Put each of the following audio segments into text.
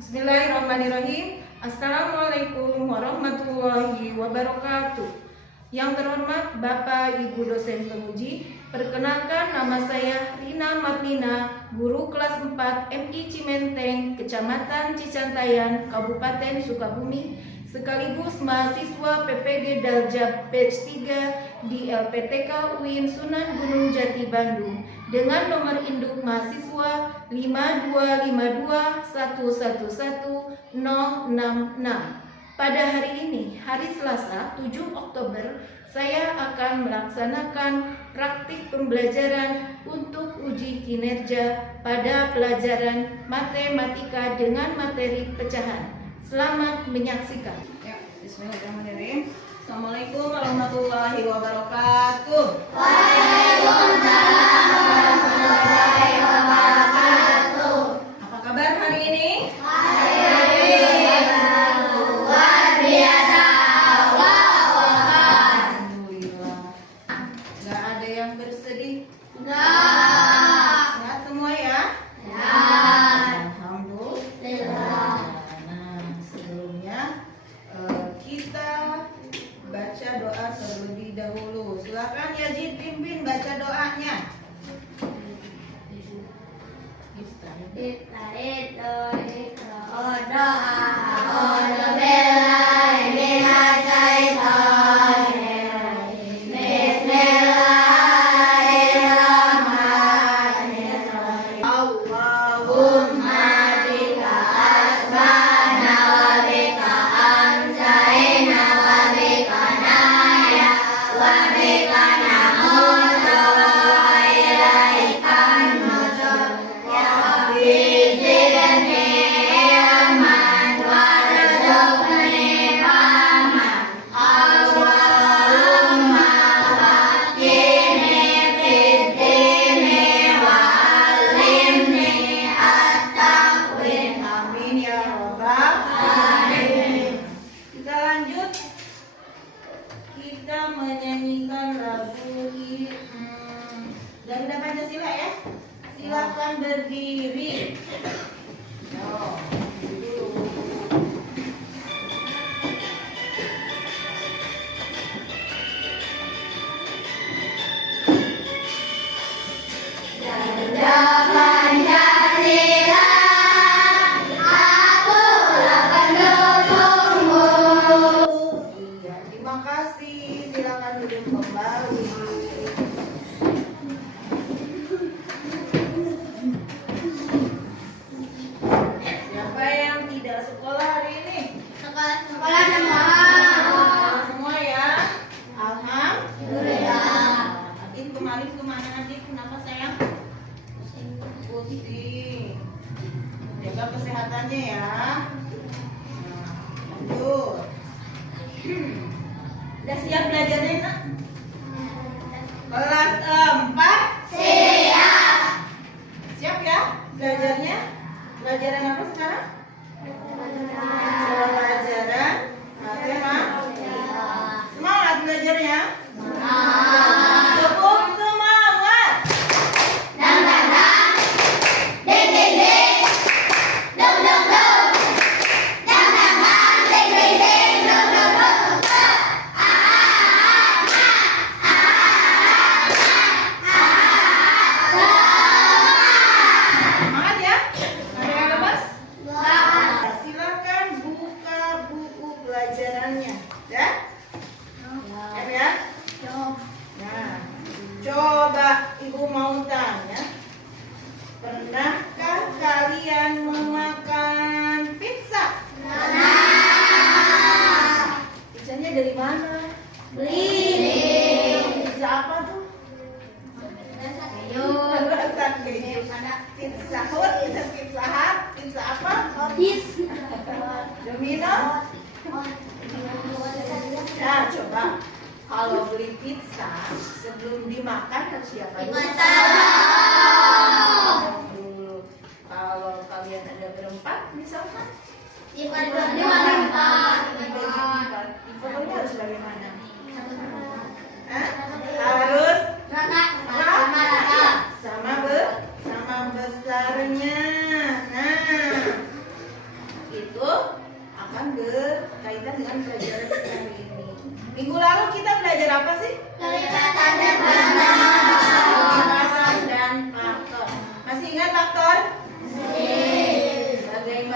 Bismillahirrahmanirrahim. Assalamualaikum warahmatullahi wabarakatuh. Yang terhormat Bapak Ibu dosen penguji, perkenalkan nama saya Rina Marlina, guru kelas 4 MI Cimenteng, Kecamatan Cicantayan, Kabupaten Sukabumi, sekaligus mahasiswa PPG Daljab batch 3 di LPTK UIN Sunan Gunung Jati Bandung dengan nomor induk mahasiswa 52521111066. Pada hari ini, hari Selasa 7 Oktober, saya akan melaksanakan praktik pembelajaran untuk uji kinerja pada pelajaran matematika dengan materi pecahan. Selamat menyaksikan. Ya, bismillahirrahmanirrahim. Assalamualaikum warahmatullahi wabarakatuh. Waalaikumsalam warahmatullahi wabarakatuh. Apa kabar hari ini? Luar biasa. Alhamdulillah. Gak ada yang bersedih? Sehat semua ya? Alhamdulillah. Nah, sebelumnya kita baca doa terlebih dahulu. Silakan Yazid pimpin baca doanya. Kita itu doa billahi minasyaitonirrajim. Bismillahirrahmanirrahim. Allahumma bika asbahna wa bika amsayna wa bika nahya wa bika namutu wa ilaika nusyur. Ya Rabbi zidni ilman warzuqni fahman. Allahumma faqqihni fid-dini wa 'allimni at-ta'wil. Amin ya rabbal alamin. Kita lanjut. Kita menyanyikan lagu Garuda Pancasila ya. Silakan berdiri. Yo, dulu. Garuda Pancasila, akulah pendukungmu. Iya, terima kasih. Silakan duduk kembali. Siapa yang tidak sekolah hari ini? Sekolah semua. Sekolah semua ya. Alhamdulillah. Adik kemarin kemana adik? Kenapa sayang? Pusing. Jaga kesehatannya ya. Nah, lanjut. Udah siap belajarnya nak? Kelas 4 Siap. siap ya belajarnya? Pelajaran apa sekarang? Pelajaran matematika. Semangat belajarnya. Cukup semangat. Dang dang dang, ding ding ding, dong dong dong, dang dang dang, ding ding ding, dong dong dong. Semangat ya. Ada yang lepas? Wah. Silakan buka buku pelajarannya, ya. Siap ya. Nah, coba Ibu mau tanya, pernahkah kalian memakan pizza? Pizzanya dari mana? Pizza apa tuh? Rasa keju. Pizza Hut, Pizza Hut, pizza apa? Domino's. Nah, coba kalau beli pizza sebelum dimakan harus siapa dulu? Dulu. Kalau kalian ada berempat, misalkan difotonya harus bagaimana? Hah? Harus sama besarnya. Nah,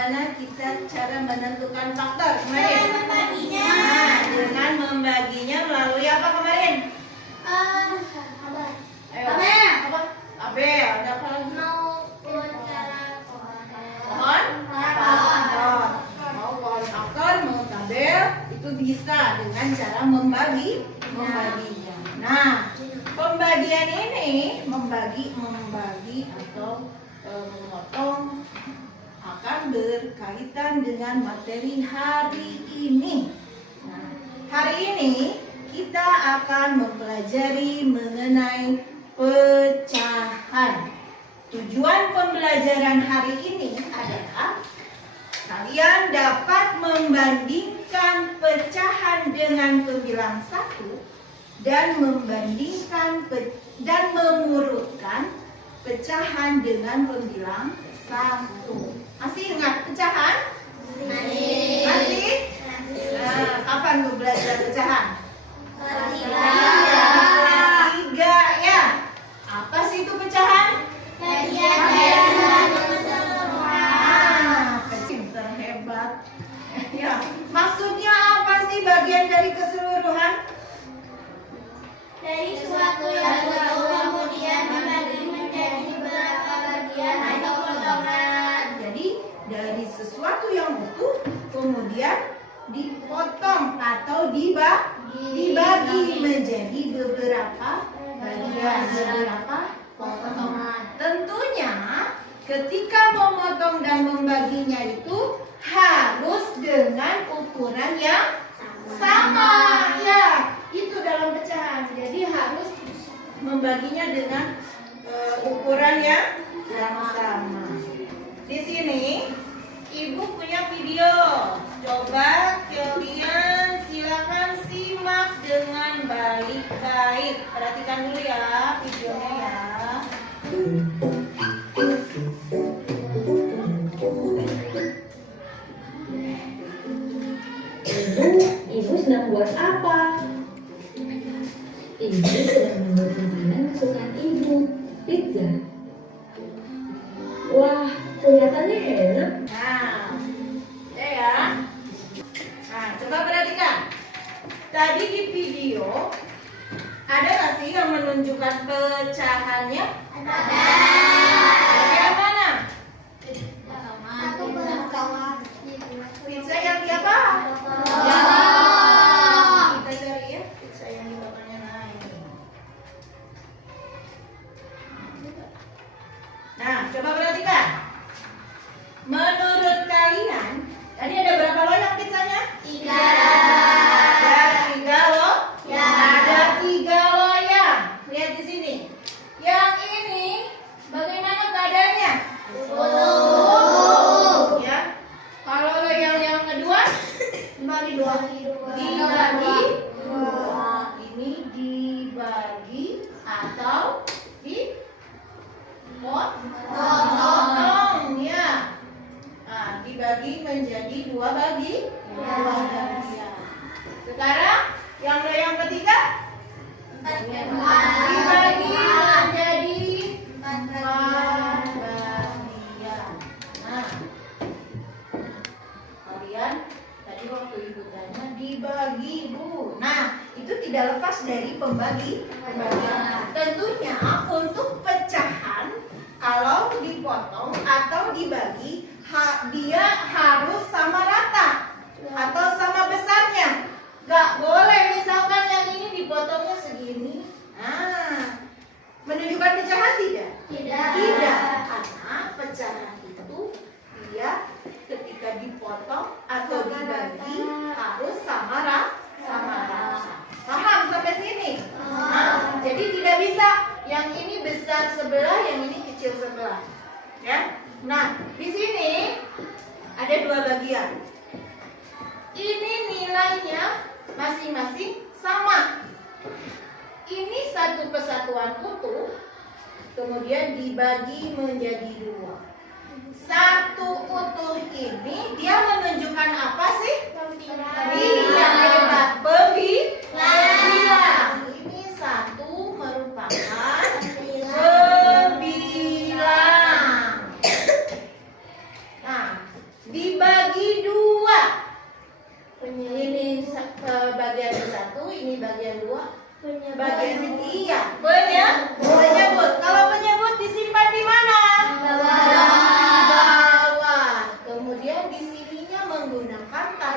bagaimana kita cara menentukan faktor kemarin? Cara membaginya. Nah, dengan membaginya melalui apa kemarin? Ayo. Tabel. Apa? Tabel. Ada apa lagi? Maupun cara Pohon? Faktor. Mau pohon faktor, mau tabel, itu bisa dengan cara membaginya. Nah, pembagian ini membagi atau memotong akan berkaitan dengan materi hari ini. Nah, hari ini kita akan mempelajari mengenai pecahan. Tujuan pembelajaran hari ini adalah kalian dapat membandingkan pecahan dengan pembilang 1 dan dan mengurutkan pecahan dengan pembilang 1. Masih ingat pecahan? Masih? Nah, kapan lu belajar pecahan? Kelas 3 ya. Apa sih itu pecahan? Pintar, hebat. Ya, maksudnya apa sih bagian dari keseluruhan? Dari suatu yang utuh kemudian dibagi menjadi beberapa bagian atau potongan. Jadi dari sesuatu yang utuh kemudian dipotong atau dibagi menjadi beberapa bagian, beberapa potongan. Tentunya ketika memotong dan membaginya itu harus dengan ukuran yang sama. Ya, itu dalam pecahan. Jadi harus membaginya dengan ukuran yang sama. Di sini Ibu punya video. Coba kalian silakan simak dengan baik-baik. Perhatikan dulu ya videonya ya. Ibu sedang buat apa? Ibu sedang membuat makanan kesukaan ibu, pizza. Wah, kelihatannya enak. Nah, ya. Nah, coba perhatikan. Tadi di video ada nggak sih yang menunjukkan pecahannya? Ada. Yang mana? Satu potongan. Pizza yang di apa? Ya. Kita cari ya pizza yang di bawahnya. Nah, ini. Nah, coba perhatikan. Menurut kalian, tadi ada berapa loyang pizzanya? 3. Ada 3 loh. Ya. Ada 3 loyang. Lihat di sini. Yang ini bagaimana keadaannya? Utuh. Ya. Kalau loyang yang kedua dibagi 2. Dibagi 2. Ini dibagi atau dipotong ya. Nah, dibagi menjadi 2 bagian. Sekarang yang loyang ketiga dibagi menjadi 4 bagian. Nah, kalian tadi waktu ibu tanya dibagi Bu. Nah, itu tidak lepas dari pembagian. Tentunya untuk pecahan kalau dipotong atau dibagi dia harus sama rata atau sama besarnya. Gak boleh misalkan yang ini dipotongnya segini. Nah, menunjukkan pecahan tidak? Tidak, karena pecahan itu dia ketika dipotong atau dibagi harus sama rata. Paham sampai sini? Nah, jadi tidak bisa yang ini besar sebelah, yang ini kecil sebelah. Ya. Nah, di sini ada 2 bagian. Ini nilainya masing-masing sama. Ini satu kesatuan utuh, kemudian dibagi menjadi 2. Satu utuh ini dia menunjukkan apa sih? Iya, hebat. Pembilang. Ini satu merupakan pembilang. Nah, di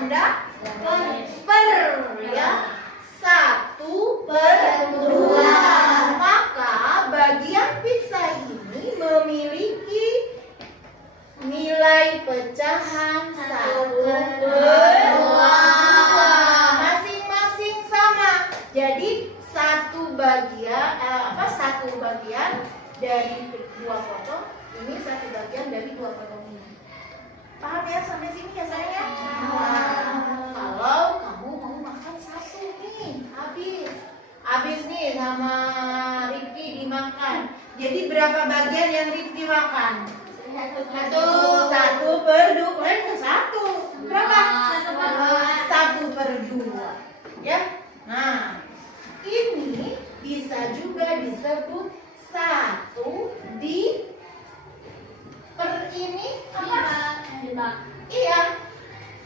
tanda per ya. 1/2. Maka bagian pizza ini memiliki nilai pecahan 1/2. Masing-masing sama. Jadi satu bagian dari 2 potong ini, satu bagian dari 2 potong ini. Paham ya sampai sini ya sayang ya? Nah, kalau kamu mau makan satu nih, habis nih sama Rifki dimakan. Jadi berapa bagian yang Rifki makan? 1/2. Satu. Berapa? 1/2. Ya. Nah, ini bisa juga disebut 1 per ini apa? Iya.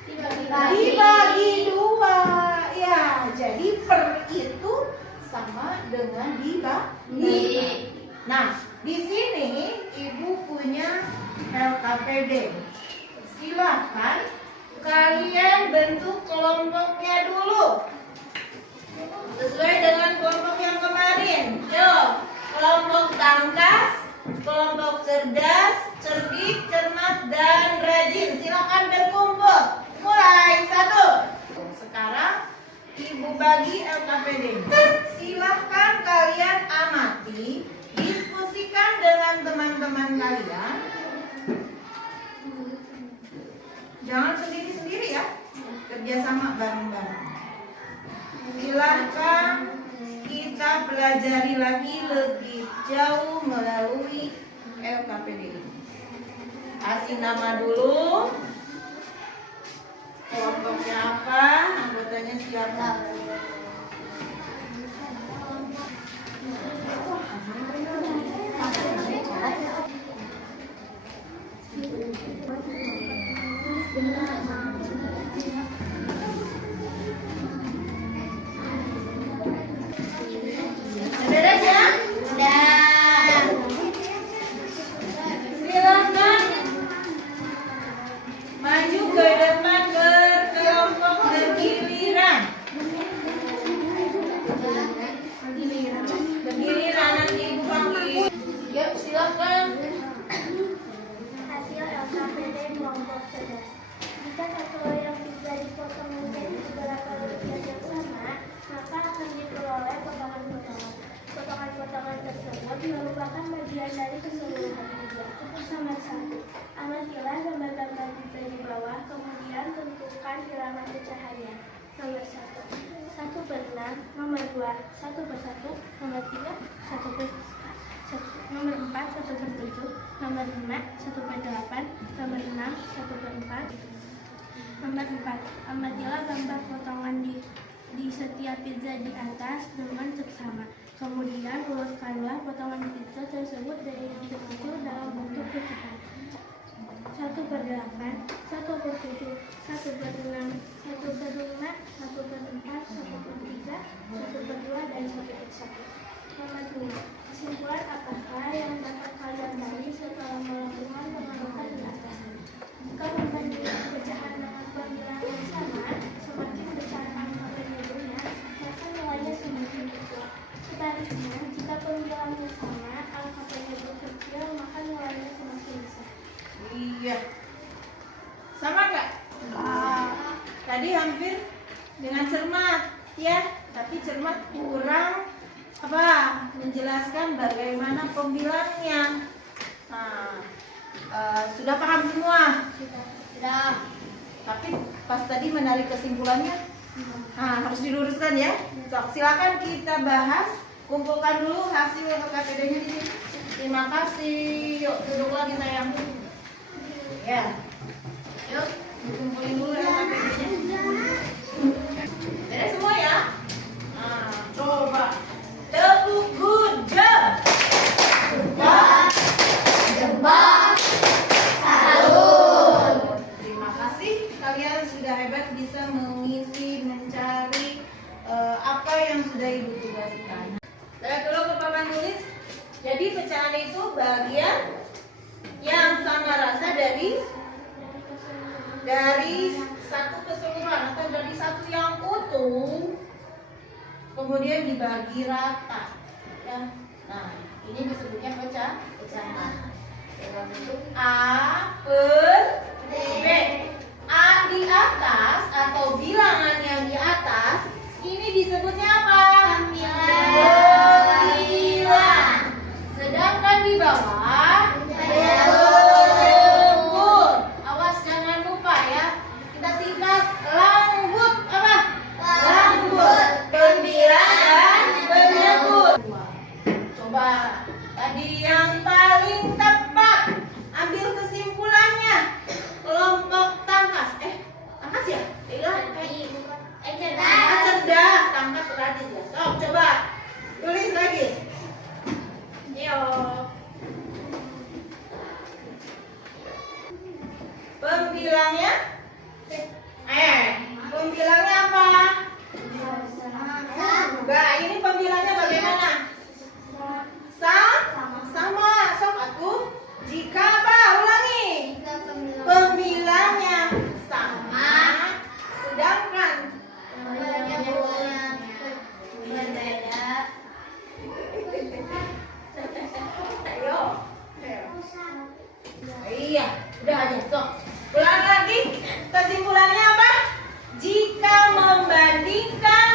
Dibagi 2. Ya, jadi per itu sama dengan dibagi. Nah, di sini Ibu punya LKPD. Silakan kalian bentuk kelompoknya dulu. Sesuai dengan kelompok yang kemarin. Yuk, kelompok tangkas, kelompok cerdas, cerdik, cermat, dan rajin. Silakan berkumpul. Mulai 1. Sekarang Ibu bagi LKPD. Silahkan kalian amati, diskusikan dengan teman-teman kalian. Jangan sendiri-sendiri ya, kerjasama bareng-bareng. Silahkan kita pelajari lagi lebih jauh melalui LKPD. Kasih nama dulu. Kelompoknya apa? Anggotanya siapa? Beres ya? Silakan maju ke depan berkelompok bergiliran. Bergiliran nanti Ibu panggil. Yuk silakan. Hasil LKPD kelompok cerdas. Jika satu loyang pizza dipotong menjadi beberapa bagian yang sama, maka akan diperoleh potongan-potongan. Potongan-potongan tersebut merupakan bagian dari keseluruhan pizza. Nomor 1. Amatilah gambar-gambar pizza di bawah, kemudian tentukan bilangan pecahannya. Nomor 1. 1/6. Nomor 2. 1/1. Nomor 3. 1/1. Nomor 4. 1/7. Nomor 5. 1/8. Nomor 6. 1/4. Nomor 4. Amatilah gambar potongan di setiap pizza di atas dengan seksama. Kemudian urutkanlah potongan pizza tersebut dari yang terkecil dalam bentuk pecahan. 1/8, 1/7, 1/6, 1/5, 1/4, 1/3, 1/2, dan 1/1. Nomor 2. Kesimpulan apakah yang dapat kalian cari setelah melakukan pengamatan di atas? Jika membandingkan pecahan dengan pembilangan yang sama, semakin besar angka penyebutnya, maka nilainya semakin kecil. Sebaliknya, jika pembilangnya sama, angka penyebut kecil, maka nilainya semakin besar. Iya. Sama nggak? Tadi hampir dengan cermat, ya. Tapi cermat kurang menjelaskan bagaimana pembilangnya. Nah, sudah paham semua? Sudah. Tapi pas tadi menarik kesimpulannya, harus diluruskan ya. Silakan kita bahas. Kumpulkan dulu hasil LKPD-nya di sini. Terima kasih. Yuk duduk lagi sayang. Ya. Yuk kumpulin dulu LKPD-nya. Beres semua ya? Coba. Tepuk good job. Jebak. Salut. Terima kasih. Kalian sudah hebat bisa mengisi, mencari apa yang sudah Ibu tugaskan. Lihat dulu ke papan tulis. Jadi pecahan itu bagian yang sama rasa dari satu keseluruhan. kemudian dibagi rata. Ya. Nah, ini disebutnya pecahan. Dalam bentuk A per B. A di atas atau bilangan yang di atas ini disebutnya apa? Pembilang. Sedangkan di bawah lembut. Awas jangan lupa ya. Kita singkat langbut apa? Langbut. Pembilang dan penyebut. Coba tadi yang paling tepat. Ambil kesimpulannya. Kelompok tangkas. Tangkas ya? Cerdas. Tangkas tadi ya. So, coba tulis lagi. Yo. Pembilangnya? Pembilangnya apa? Enggak, ini pembilangnya bagaimana? Sama. Sok aku. Jika apa? Ulangi. Pembilangnya sama, sedangkan ayo. Iya, udah aja. Sok. Ulang lagi. Kesimpulannya apa? Jika membandingkan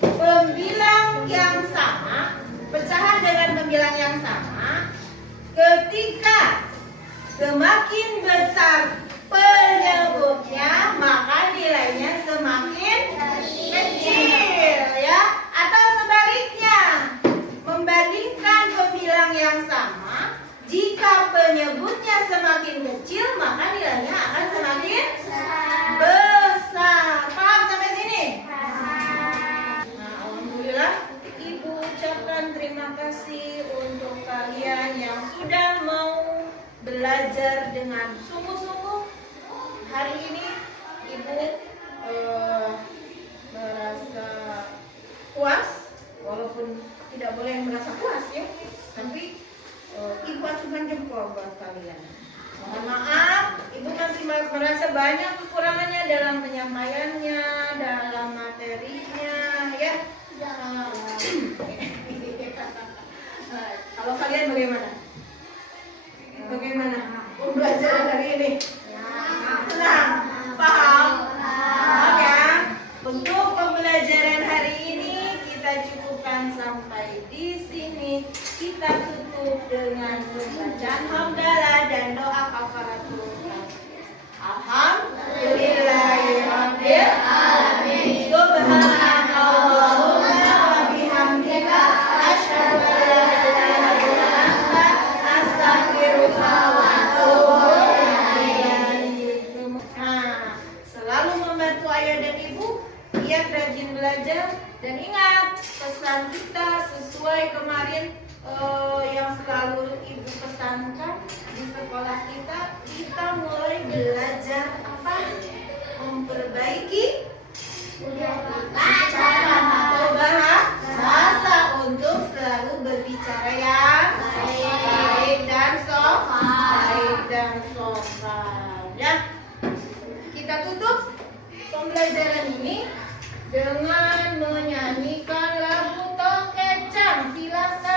pembilang yang sama, pecahan dengan pembilang yang sama, ketika semakin besar penyebutnya, maka nilainya semakin kecil, ya. Atau sebaliknya, membandingkan pembilang yang sama, jika penyebutnya semakin kecil, maka nilainya akan semakin besar. Paham sampai sini? Nah, alhamdulillah, Ibu ucapkan terima kasih untuk kalian yang sudah mau belajar dengan sungguh-sungguh. Hari ini Ibu merasa puas, walaupun tidak boleh merasa puas ya, tapi Ibu acungkan jempol buat kalian. Mohon maaf, Ibu masih merasa banyak kekurangannya dalam penyampaiannya, dalam materinya, ya. Kalau kalian bagaimana? Bagaimana pembelajaran hari ini? Senang? Paham? Oke. Untuk pembelajaran hari ini kita cukupkan sampai di sini. Kita tutup dengan bacaan hamdalah dan doa kafaratul majlis. Alhamdulillahirabbil alamin. Subhanallahumma wa bihamdika asyhadu an la ilaha illa anta astaghfiruka wa atubu ilaik. Nah, selalu membantu ayah dan ibu, giat rajin belajar, dan ingat pesan kita sesuai kemarin yang selalu ibu pesankan di sekolah kita mulai belajar apa? Memperbaiki ucapan atau bahasa untuk selalu berbicara yang baik dan sopan. Ya, kita tutup pembelajaran ini dengan menyanyikan lagu Tong Kecang. Silakan.